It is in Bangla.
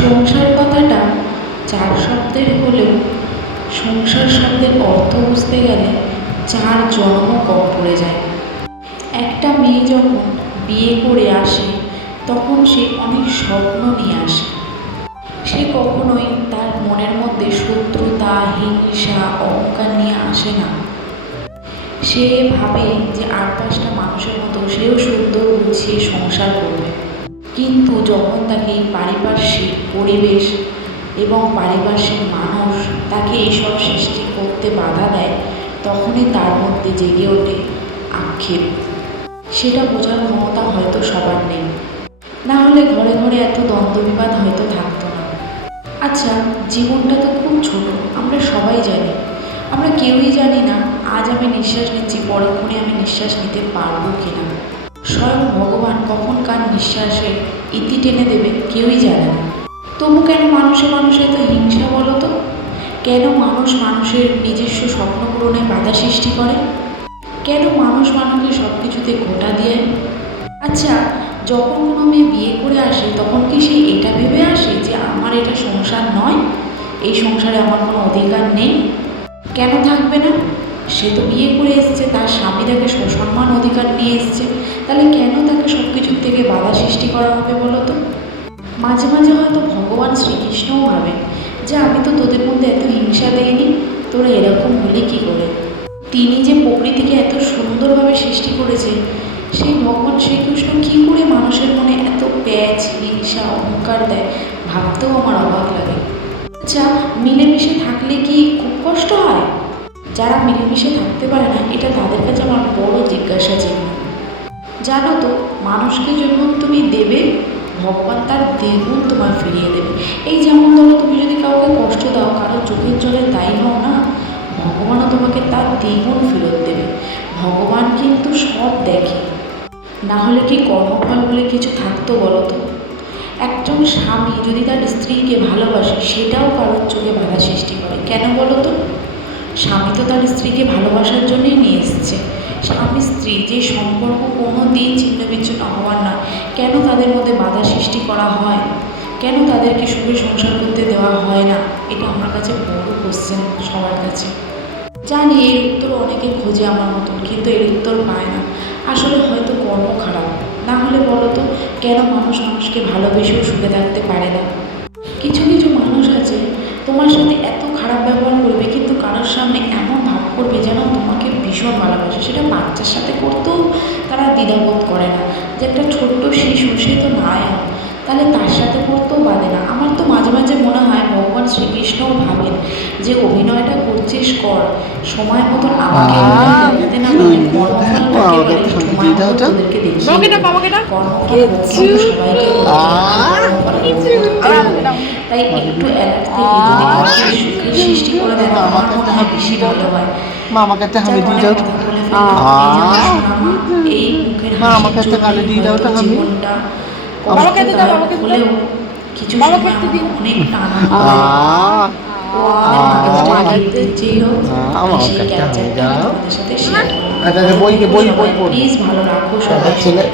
সংসার কথাটা চার শব্দের হলেও সংসার শব্দের অর্থ বুঝতে গেলে চার জন্ম কম পড়ে যায়। একটা মেয়ে যখন বিয়ে করে আসে, তখন সে অনেক স্বপ্ন নিয়ে আসে। সে কখনোই তার মনের মধ্যে শত্রুতা, হিংসা, অহংকার নিয়ে আসে না। সে ভাবে যে আট পাঁচটা মানুষের মতো সেও সুন্দর গুছিয়ে সংসার করবে। যখন তাকে পারিপার্শ্বিক পরিবেশ এবং পারিপার্শ্বিক মানুষ তাকে এইসব সৃষ্টি করতে বাধা দেয়, তখনই তার মধ্যে জেগে ওঠে আক্ষেপ। সেটা বোঝার ক্ষমতা হয়তো সবার নেই। না হলে ঘরে ঘরে এত দ্বন্দ্ববিবাদ হয়তো থাকতো না। আচ্ছা জীবনটা তো খুব ছোট, আমরা সবাই জানি। আমরা কেউই জানি না, আজ আমি নিঃশ্বাস নিচ্ছি, পরক্ষণে আমি নিঃশ্বাস নিতে পারব কিনা। স্বয়ং ভগবান কখন কার নিঃশ্বাসে ইতি টেনে দেবে, কেউই জানে না। তবু কেন মানুষে মানুষে এত হিংসা বলো তো? কেন মানুষ মানুষের নিজস্ব স্বপ্ন পূরণে বাধা সৃষ্টি করে? কেন মানুষ মানুষকে সব কিছুতে ঘোটা দিয়ে? আচ্ছা যখন কোনো মেয়ে বিয়ে করে আসে, তখন কি সে এটা ভেবে আসে যে আমার এটা সংসার নয়? এই সংসারে আমার কোনো অধিকার নেই? কেন থাকবে না? সে তো বিয়ে করে এসছে, তার থেকে বাধা সৃষ্টি করা হবে বলো তো? মাঝে মাঝে হয়তো ভগবান শ্রীকৃষ্ণও ভাবেন যে আমি তো তোদের মধ্যে এত হিংসা দেইনি, তোরা এরকম হলে কি করে? তিনি যে প্রকৃতিকে এত সুন্দরভাবে সৃষ্টি করেছে, সেই ভগবান শ্রীকৃষ্ণ কী করে মানুষের মনে এত প্যাচ, হিংসা, অহংকার দেয় ভাবতেও আমার অবাক লাগে। আচ্ছা মিলেমিশে থাকলে কি খুব কষ্ট হয়? যারা মিলেমিশে থাকতে পারে না, এটা তাদের কাছে আমার বড় জিজ্ঞাসা চিহ্ন জানো তো, মানুষকে যখন তুমি দেবে, ভগবান তার দ্বিগুণ তোমার ফিরিয়ে দেবে। এই যেমন ধরো তুমি যদি কাউকে কষ্ট দাও কারোর চোখের জলে তাই হও না, ভগবানও তোমাকে তার দ্বিগুণ ফেরত দেবে। ভগবান কিন্তু সব দেখে। না হলে কি কর্মফল বলে কিছু থাকতো বলো তো? একজন স্বামী যদি তার স্ত্রীকে ভালোবাসে, সেটাও কারোর চোখে বাধা সৃষ্টি করে। কেন বলো তো? স্বামী তো তার স্ত্রীকে ভালোবাসার জন্যই নিয়ে এসেছে। স্বামী স্ত্রী, যে সম্পর্ক কোনো দিন ছিন্ন বিচ্ছিন্ন হওয়ার না কেন তাদের মধ্যে বাধা সৃষ্টি করা হয়? কেন তাদেরকে সুখে সংসার করতে দেওয়া হয় না? এটা আমার কাছে বড় কোশ্চেন সবার কাছে। জানি এর উত্তর অনেকে খোঁজে আমার মতন, কিন্তু এর উত্তর পায় না। আসলে হয়তো কর্ম খারাপ। না হলে বলো তো, কেন মানুষ মানুষকে ভালোবেসেও সুখে থাকতে পারে না? কিছু কিছু মানুষ আছে তোমার সাথে এত খারাপ ব্যবহার করবে কিন্তু কারোর সামনে এমন ভাব করবে যেন তোমাকে ভীষণ ভালোবাসে। সেটা বাচ্চার সাথে করতেও তারা দ্বিধাবোধ করে না। যে একটা ছোট্ট শিশু সে তো নায়ক তাহলে তার সাথে করতেও বাধে না। আমার তো মাঝে মাঝে মনে হয় ভগবান শ্রীকৃষ্ণও ভাবেন যে অভিনয়টা করছিস কর। সময় মতন আমাকে না মতো সবাইকে তাই একটু অ্যালার্ট থেকে সৃষ্টি করে দেন আমার মনে হয় বেশি ভালো হয় মা আমাকে একটা হামি দিয়ে দাও মা, আমাকে একটা গালে দিয়ে দাও তো হামি। বাবাকে দাও, বাবাকে একটু কিছু বাবাকে সময় একটু দিন। অনেকটা আনন্দ আ। ও আমাদের মাঝে মাঝে দেখতে যেই হোক, আ, আমার কাছে হামি capture টা দাও। তোমাদের সাথে share করলাম। আচ্ছা, আচ্ছা, বই- বই- বই। প্লিজ ভালো রাখো সবাই ছেলে